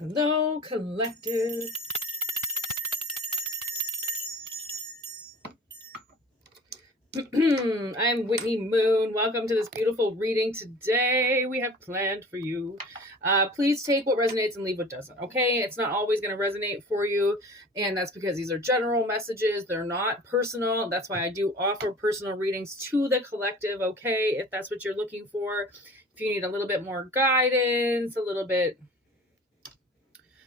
Hello, collective. I'm Whitney Moon. Welcome to this beautiful reading today we have planned for you. Please take what resonates and leave what doesn't, okay? It's not always going to resonate for you, and that's because these are general messages. They're not personal. That's why I do offer personal readings to the collective, okay? If that's what you're looking for. If you need a little bit more guidance, a little bit,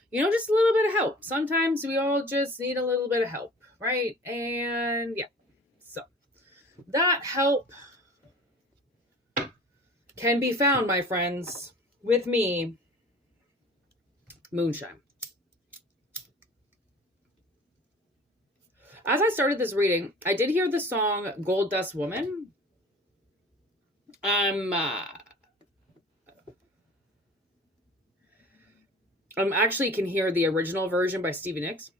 just a little bit of help. Sometimes we all just need a little bit of help, right? And yeah, so that help can be found, my friends, with me, Moonshine. As I started this reading, I did hear the song Gold Dust Woman. Actually can hear the original version by Stevie Nicks.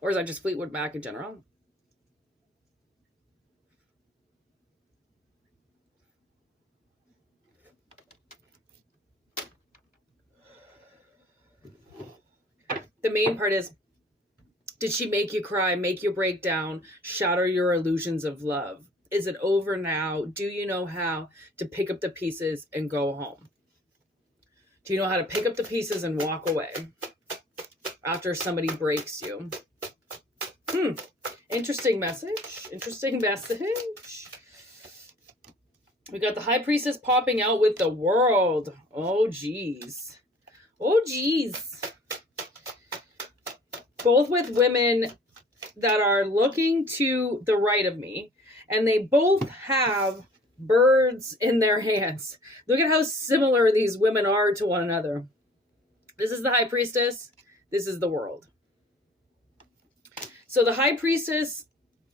Or is that just Fleetwood Mac in general? The main part is, did she make you cry, make you break down, shatter your illusions of love? Is it over now? Do you know how to pick up the pieces and go home? Do you know how to pick up the pieces and walk away after somebody breaks you? Interesting message. Interesting message. We got the High Priestess popping out with the World. Oh, geez. Oh, geez. Both with women that are looking to the right of me, and they both have birds in their hands. Look at how similar these women are to one another. This is the High Priestess. This is the World. So the High Priestess,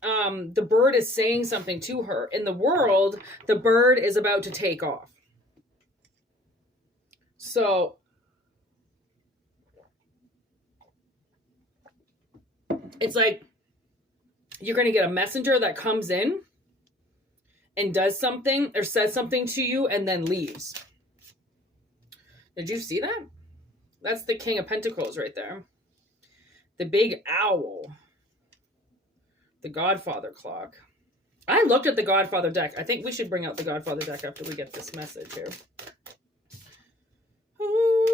the bird is saying something to her. In the World, the bird is about to take off. So it's like you're going to get a messenger that comes in and does something or says something to you and then leaves. Did you see that? That's the King of Pentacles right there. The big owl. The Godfather clock. I looked at the Godfather deck. I think we should bring out the Godfather deck after we get this message here. Ooh,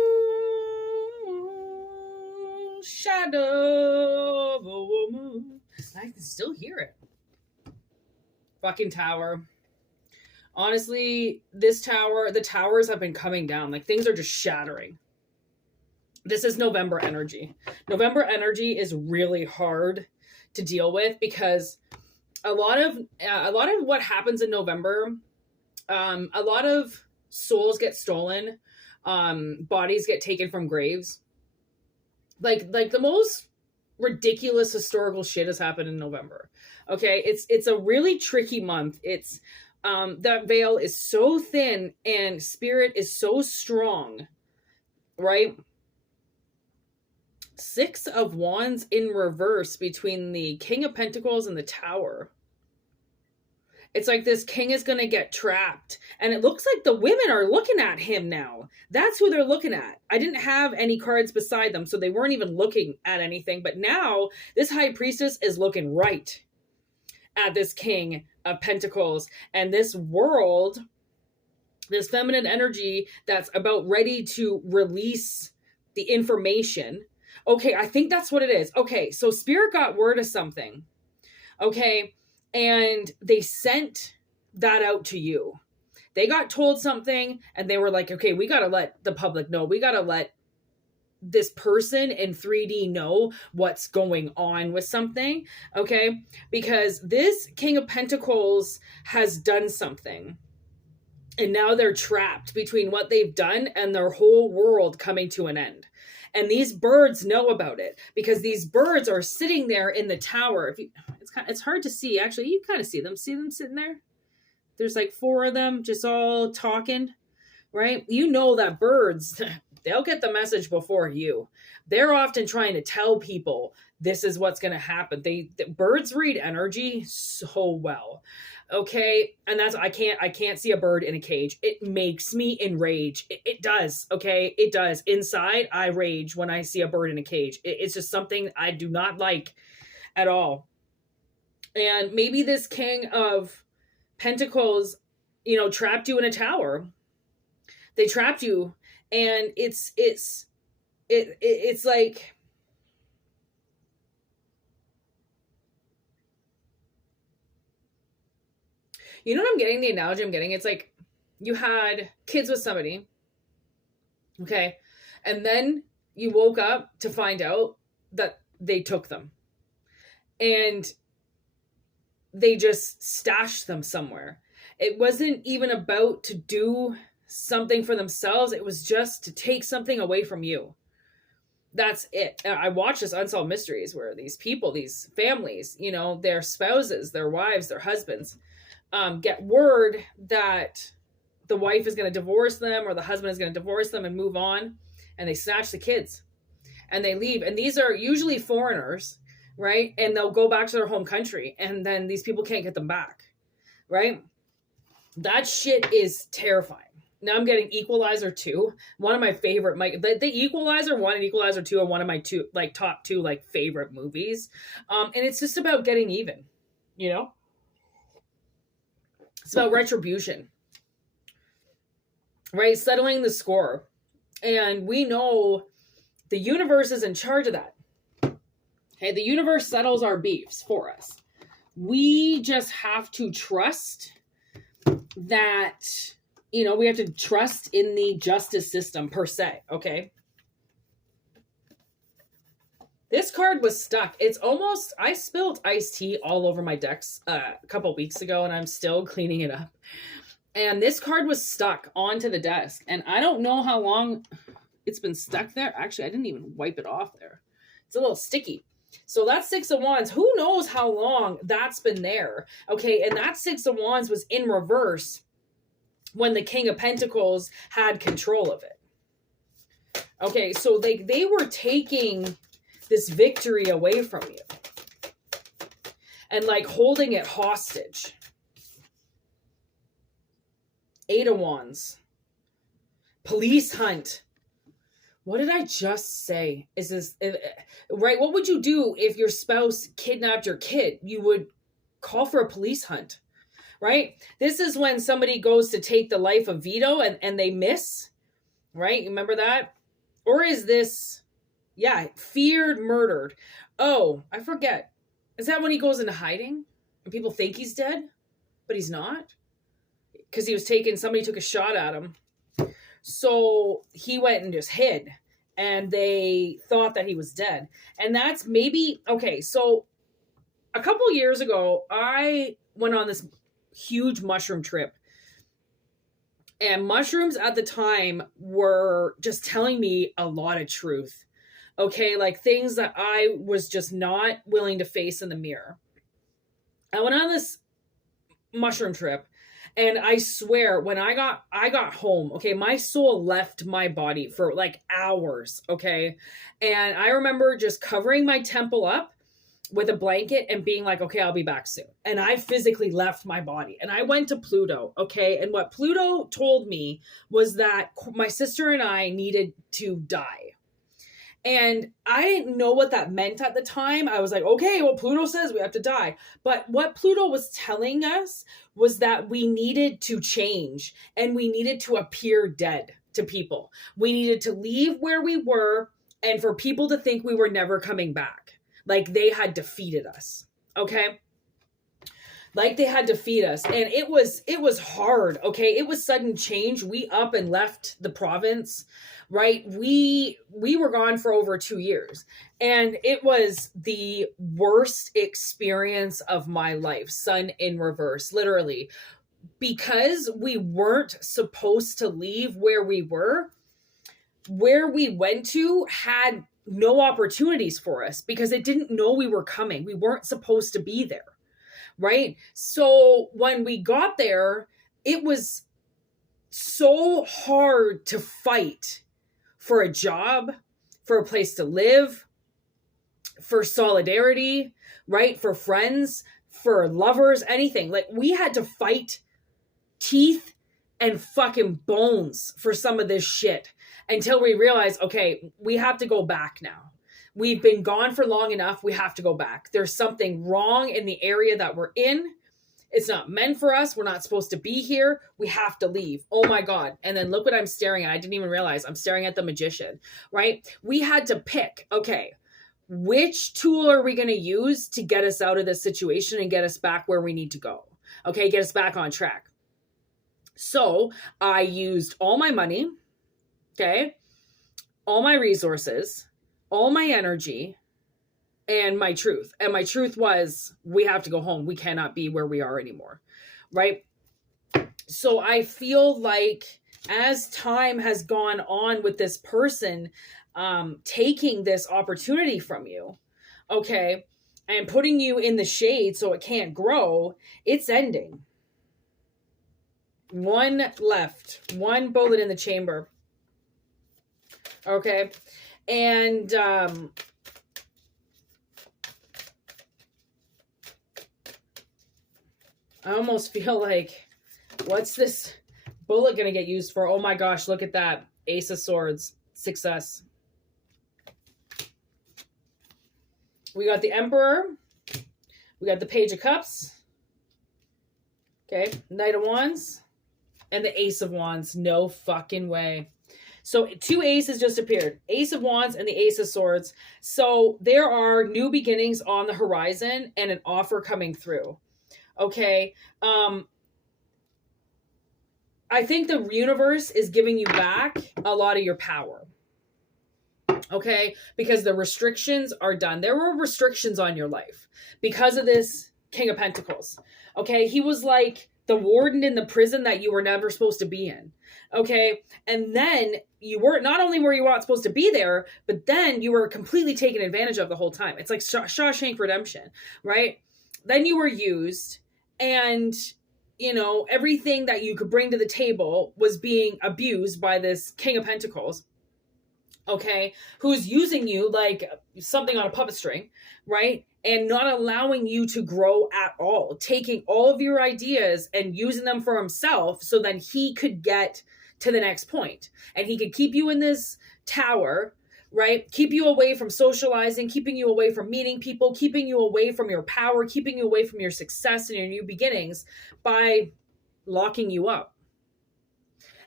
shadow of a woman. I can still hear it. Fucking tower. Honestly, this tower, the towers have been coming down. Like, things are just shattering. This is November energy. November energy is really hard to deal with because a lot of what happens in November, a lot of souls get stolen, bodies get taken from graves. Like the most ridiculous historical shit has happened in November. Okay, it's a really tricky month. It's that veil is so thin and spirit is so strong, right? 6 of Wands in reverse between the King of Pentacles and the Tower. It's like this king is going to get trapped. And it looks like the women are looking at him now. That's who they're looking at. I didn't have any cards beside them, so they weren't even looking at anything. But now this High Priestess is looking right at this King of Pentacles. And this World, this feminine energy that's about ready to release the information. Okay, I think that's what it is. Okay, so Spirit got word of something. Okay, and they sent that out to you. They got told something and they were like, okay, we got to let the public know. We got to let this person in 3D know what's going on with something. Okay, because this King of Pentacles has done something. And now they're trapped between what they've done and their whole world coming to an end. And these birds know about it because these birds are sitting there in the tower. It's hard to see. Actually, you kind of see them. See them sitting there? There's like 4 of them just all talking, right? You know that birds, they'll get the message before you. They're often trying to tell people this is what's going to happen. The birds read energy so well. Okay. And that's, I can't see a bird in a cage. It makes me enrage. It does. Okay. It does. Inside, I rage when I see a bird in a cage. It's just something I do not like at all. And maybe this King of Pentacles, trapped you in a tower. They trapped you, and it's like, what I'm getting, the analogy I'm getting, it's like you had kids with somebody, okay, and then you woke up to find out that they took them, and they just stashed them somewhere. It wasn't even about to do something for themselves. It was just to take something away from you. That's it. I watch this Unsolved Mysteries where these people, these families, their spouses, their wives, their husbands, get word that the wife is going to divorce them or the husband is going to divorce them and move on. And they snatch the kids and they leave. And these are usually foreigners, right? And they'll go back to their home country, and then these people can't get them back, right? That shit is terrifying. Now I'm getting Equalizer 2. One of my favorite, the Equalizer 1 and Equalizer 2 are one of my top two favorite movies. And it's just about getting even, It's about retribution, right? Settling the score. And we know the universe is in charge of that. Okay, the universe settles our beefs for us. We just have to trust that, we have to trust in the justice system per se, okay? This card was stuck. It's almost, I spilled iced tea all over my decks a couple weeks ago, and I'm still cleaning it up. And this card was stuck onto the desk, and I don't know how long it's been stuck there. Actually, I didn't even wipe it off there. It's a little sticky. So that Six of Wands, who knows how long that's been there, okay? And that Six of Wands was in reverse when the King of Pentacles had control of it. Okay, so they were taking this victory away from you and holding it hostage. Eight of Wands. Police hunt. What did I just say? Is this right? What would you do if your spouse kidnapped your kid? You would call for a police hunt, right? This is when somebody goes to take the life of Vito and they miss, right? Remember that? Or is this, feared, murdered? Oh, I forget. Is that when he goes into hiding and people think he's dead, but he's not? Because somebody took a shot at him. So he went and just hid, and they thought that he was dead. And that's maybe, okay, so a couple years ago, I went on this huge mushroom trip. And mushrooms at the time were just telling me a lot of truth. Okay, things that I was just not willing to face in the mirror. I went on this mushroom trip. And I swear, when I got home, okay, my soul left my body for hours, okay? And I remember just covering my temple up with a blanket and being like, okay, I'll be back soon. And I physically left my body. And I went to Pluto, okay? And what Pluto told me was that my sister and I needed to die. And I didn't know what that meant at the time. I was like, okay, well, Pluto says we have to die. But what Pluto was telling us was that we needed to change and we needed to appear dead to people. We needed to leave where we were and for people to think we were never coming back. They had defeated us. Okay? They had defeated us. And it was hard. Okay? It was sudden change. We up and left the province. Right? We were gone for over 2 years, and it was the worst experience of my life. Sun in reverse, literally, because we weren't supposed to leave where we were. Where we went to had no opportunities for us because it didn't know we were coming. We weren't supposed to be there. Right? So when we got there, it was so hard to fight for a job, for a place to live, for solidarity, right? For friends, for lovers, anything. Like, we had to fight teeth and fucking bones for some of this shit until we realized, okay, we have to go back now. We've been gone for long enough. We have to go back. There's something wrong in the area that we're in. It's not meant for us. We're not supposed to be here. We have to leave. Oh my God. And then look what I'm staring at. I didn't even realize I'm staring at the magician, right? We had to pick, okay, which tool are we going to use to get us out of this situation and get us back where we need to go? Okay, get us back on track. So I used all my money, okay, all my resources, all my energy, and my truth. And my truth was, we have to go home. We cannot be where we are anymore, right? So I feel like as time has gone on with this person taking this opportunity from you, okay, and putting you in the shade so it can't grow, it's ending. One left, one bullet in the chamber. Okay. And I almost feel like, what's this bullet going to get used for? Oh my gosh, look at that. Ace of Swords. Success. We got the Emperor. We got the Page of Cups. Okay. Knight of Wands. And the Ace of Wands. No fucking way. So 2 aces just appeared. Ace of Wands and the Ace of Swords. So there are new beginnings on the horizon and an offer coming through. Okay. I think the universe is giving you back a lot of your power. Okay. Because the restrictions are done. There were restrictions on your life because of this King of Pentacles. Okay. He was like the warden in the prison that you were never supposed to be in. Okay. And then you weren't, not only were you not supposed to be there, but then you were completely taken advantage of the whole time. It's like Shawshank Redemption, right? Then you were used, and, you know, everything that you could bring to the table was being abused by this King of Pentacles. Okay. Who's using you like something on a puppet string, right? And not allowing you to grow at all, taking all of your ideas and using them for himself so that he could get to the next point. And he could keep you in this tower, right? Keep you away from socializing, keeping you away from meeting people, keeping you away from your power, keeping you away from your success and your new beginnings by locking you up.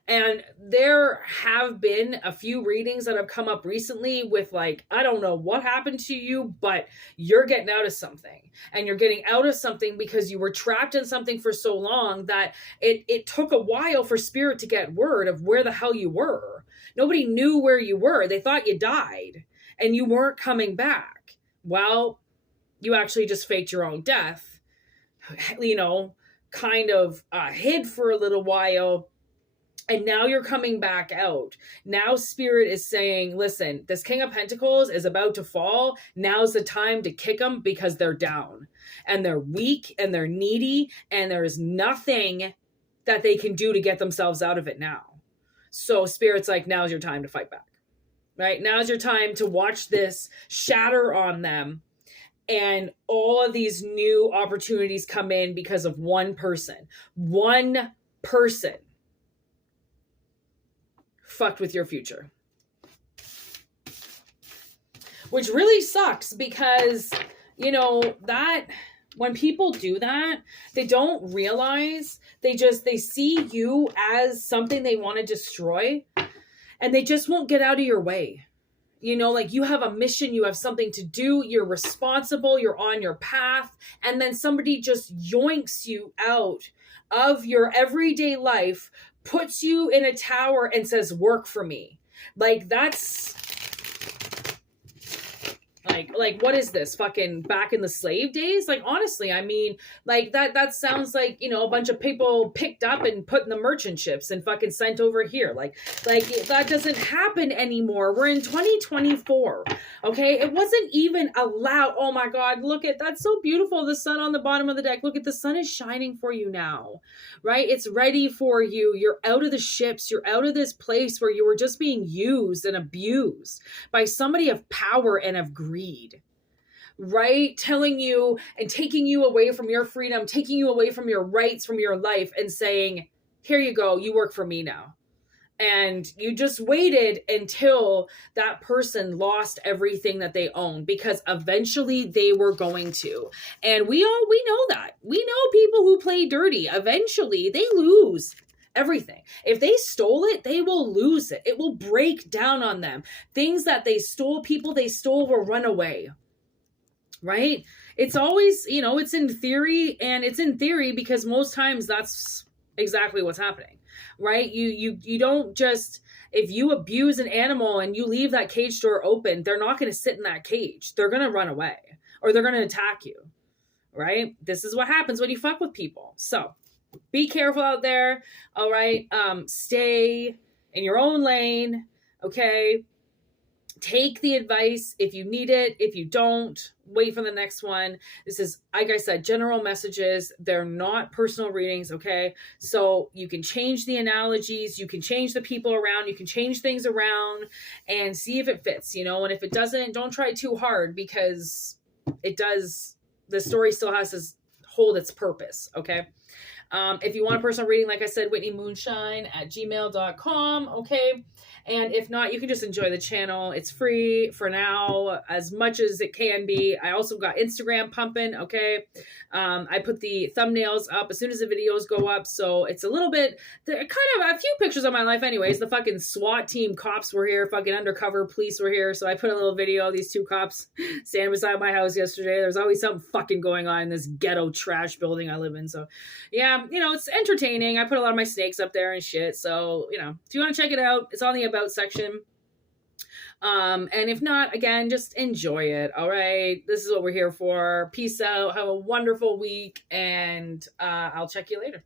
And there have been a few readings that have come up recently with like, I don't know what happened to you, but you're getting out of something. And you're getting out of something because you were trapped in something for so long that it took a while for spirit to get word of where the hell you were. Nobody knew where you were. They thought you died and you weren't coming back. Well, you actually just faked your own death, you know, kind of hid for a little while. And now you're coming back out. Now spirit is saying, listen, this King of Pentacles is about to fall. Now's the time to kick them because they're down and they're weak and they're needy and there's nothing that they can do to get themselves out of it now. So spirit's like, now's your time to fight back, right? Now's your time to watch this shatter on them. And all of these new opportunities come in because of one person. One person fucked with your future. Which really sucks because, you know, that when people do that, they don't realize, they see you as something they want to destroy and they just won't get out of your way. You know, like you have a mission, you have something to do, you're responsible, you're on your path, and then somebody just yoinks you out of your everyday life, puts you in a tower and says, work for me. Like that's like what is this, fucking back in the slave days? Like honestly, I mean, like that sounds like, you know, a bunch of people picked up and put in the merchant ships and fucking sent over here. Like that doesn't happen anymore. We're in 2024. Okay. It wasn't even allowed. Oh my God, look at, that's so beautiful. The sun on the bottom of the deck. Look at, the sun is shining for you now, right? It's ready for you. You're out of the ships. You're out of this place where you were just being used and abused by somebody of power and of greed. right? Telling you and taking you away from your freedom, taking you away from your rights, from your life, and saying, here you go, you work for me now. And you just waited until that person lost everything that they owned, because eventually they were going to. And we know that. We know people who play dirty. Eventually they lose everything. If they stole it, they will lose it. It will break down on them. Things that they stole, people they stole, will run away. Right? It's always, it's in theory, and it's in theory because most times that's exactly what's happening. Right? You don't just, if you abuse an animal and you leave that cage door open, they're not going to sit in that cage. They're going to run away, or they're going to attack you. Right? This is what happens when you fuck with people. So be careful out there. All right. Stay in your own lane. Okay. Take the advice if you need it. If you don't, wait for the next one. This is, like I said, general messages. They're not personal readings, okay? So you can change the analogies. You can change the people around. You can change things around and see if it fits, And if it doesn't, don't try too hard, because it does, the story still has to hold its purpose, okay? If you want a personal reading, like I said, whitneymoonshine@gmail.com, okay? And if not, you can just enjoy the channel. It's free for now, as much as it can be. I also got Instagram pumping, okay? I put the thumbnails up as soon as the videos go up, so it's a little bit, kind of a few pictures of my life anyways. The fucking SWAT team cops were here, fucking undercover police were here, so I put a little video of these two cops standing beside my house yesterday. There's always something fucking going on in this ghetto trash building I live in, so yeah, it's entertaining. I put a lot of my snakes up there and shit. So, if you want to check it out, it's on the About section. And if not, again, just enjoy it. All right. This is what we're here for. Peace out. Have a wonderful week. And I'll check you later.